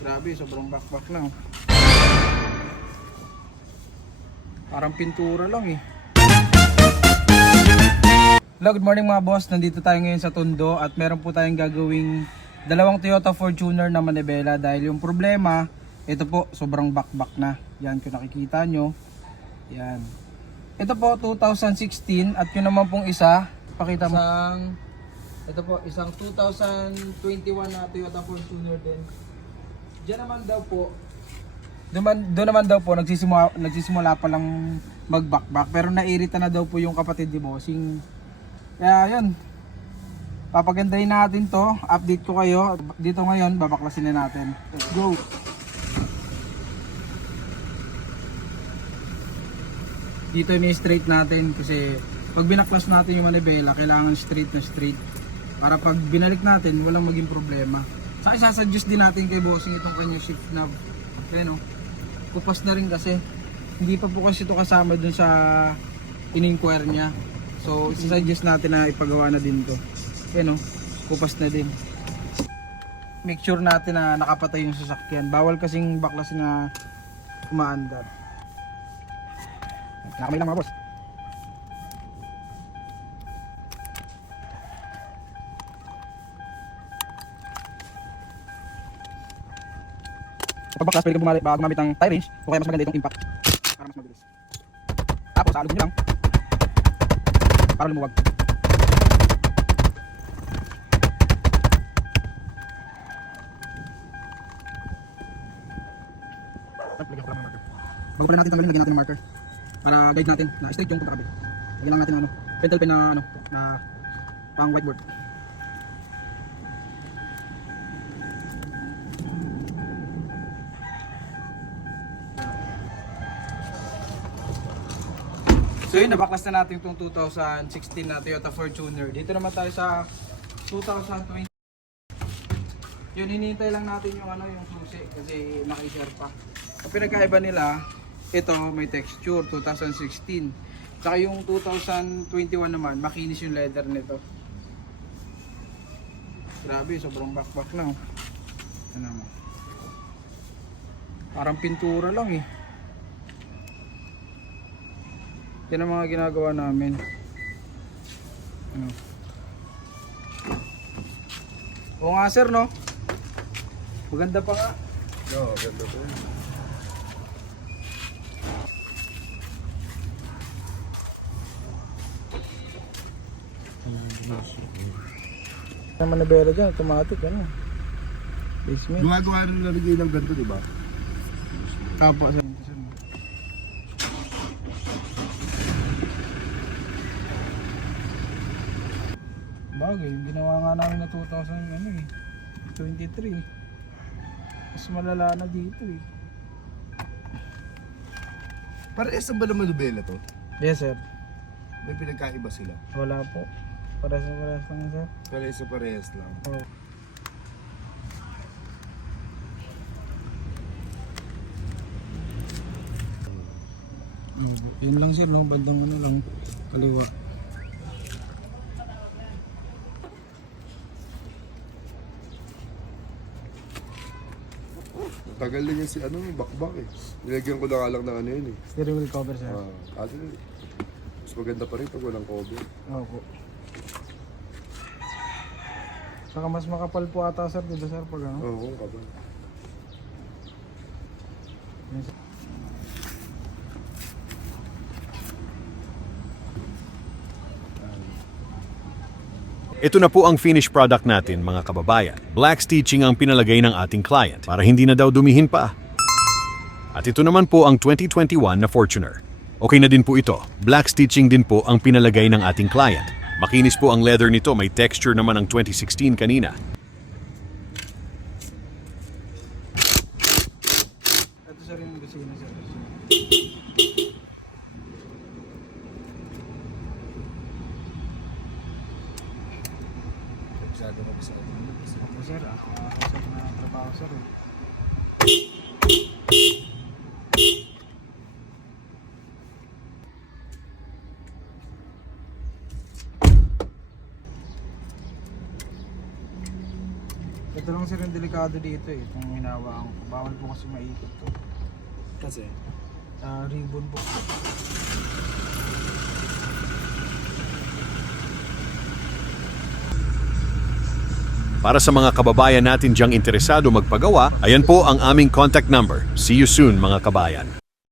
Grabe, sobrang bakbak na. Parang pintura lang eh. Hello, good morning mga boss. Nandito tayo ngayon sa Tondo at meron po tayong gagawing dalawang Toyota Fortuner na manibela dahil yung problema, ito po, sobrang bakbak na. Yan, kung nakikita nyo. Yan. Ito po, 2016 at yun naman pong isa, pakita mo. Ito po, isang 2021 na Toyota Fortuner din. Diyan naman daw po, doon naman daw po nagsisimula pa lang magbakbak pero naiirita na daw po yung kapatid ni Bossing. Kaya yun, papagandahin natin to, update ko kayo. Dito ngayon, babaklasin na natin. Let's go! Dito ni-straight natin kasi pag binaklas natin yung manibela, kailangan straight na straight. Para pag binalik natin, walang maging problema. Saka isasuggest din natin kay Bossing itong kanya shift knob. Ayan o, kupas na rin kasi. Hindi pa po kasi ito kasama dun sa in-inquire niya. So isasuggest natin na ipagawa na din to. Ayan o, kupas na din. Make sure natin na nakapatay yung sasakyan. Bawal kasing baklasin na umaandar. Nakamay lang mga boss. Sa pagbaklas, pwede ka gumamit ng tie wrench o kaya mas maganda itong impact para mas mabilis. Tapos salog nyo lang para lumuwag. Bago pala natin tanggalin, lagyan natin ng marker para guide natin na straight yung pagkakabit. Lagyan lang natin ng pentel pen na pang whiteboard. So yun, nabaklas na natin itong 2016 na Toyota Fortuner. Dito naman tayo sa 2020. Yun, hinihintay lang natin yung yung susi kasi naka-share pa. Ang pinagkaiba nila, ito may texture 2016. Saka yung 2021 naman, makinis yung leather nito. Grabe, sobrang bakbak na. Ano mo? Parang pintura lang eh. Yan ang mga ginagawa namin. Ano? Oo nga sir, no? Maganda pa nga. Oo, ganda po. Naman na bera dyan, automatic ano. Basement. Gumagawa rin nalagay ng ganito, di ba? Kapwa sir. Bagay, yung ginawa nga namin na 2023. Mas malala na dito eh. Parehas ba naman nobela to? Yes sir. May pinagkaiba sila? Wala po. Parehas lang sir. Parehas lang. Oh. Yun lang sir, no? Bandang mo na lang. Kaliwa. Tagal din yung bakbak eh. Nilagyan ko na lang ng yun eh. Steering wheel cover sir. Mas maganda pa rin pag walang cover. Opo. Saka mas makapal po ata sir, dito sir pag ano? Oo, kapal. Yan, sir. Ito na po ang finished product natin mga kababayan. Black stitching ang pinalagay ng ating client para hindi na daw dumihin pa. At ito naman po ang 2021 na Fortuner. Okay na din po ito. Black stitching din po ang pinalagay ng ating client. Makinis po ang leather nito, may texture naman ang 2016 kanina. Ito sir yung kusina sir. Masyado ka bisa. Opo sir, ako sir na trabaho sir eh. Ito Ito lang sir yung delikado dito eh, itong hinawakan ko. Bawal po kasi maikot to. Kasi, Ribbon po. Para sa mga kababayan natin diyang interesado magpagawa, ayan po ang aming contact number. See you soon mga kabayan.